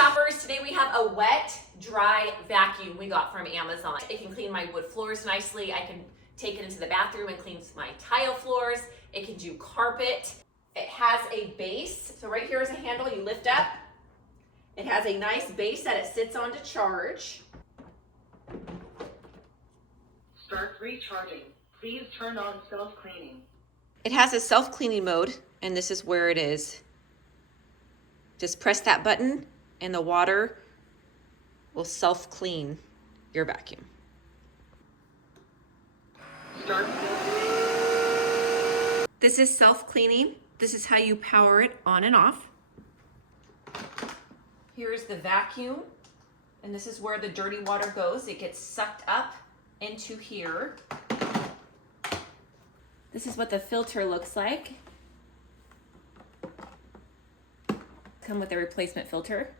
shoppers, today we have a wet, dry vacuum we got from Amazon. It can clean my wood floors nicely. I can take it into the bathroom and clean my tile floors. It can do carpet. It has a base. So right here is a handle you lift up. It has a nice base that it sits on to charge. Start recharging. Please turn on self-cleaning. It has a self-cleaning mode, and this is where it is. Just press that button and the water will self-clean your vacuum. Start. This is self-cleaning. This is how you power it on and off. Here's the vacuum, and this is where the dirty water goes. It gets sucked up into here. This is what the filter looks like. Come with a replacement filter.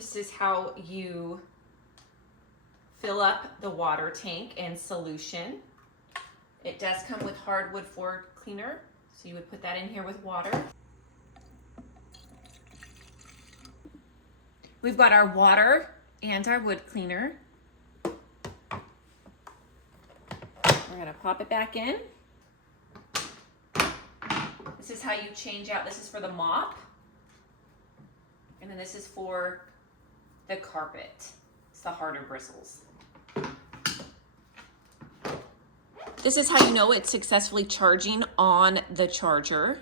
This is how you fill up the water tank and solution. It does come with hardwood floor cleaner, so you would put that in here with water. We've got our water and our wood cleaner. We're gonna pop it back in. This is how you change out, this is for the mop. And then this is for the carpet. It's the harder bristles. This is how you know it's successfully charging on the charger.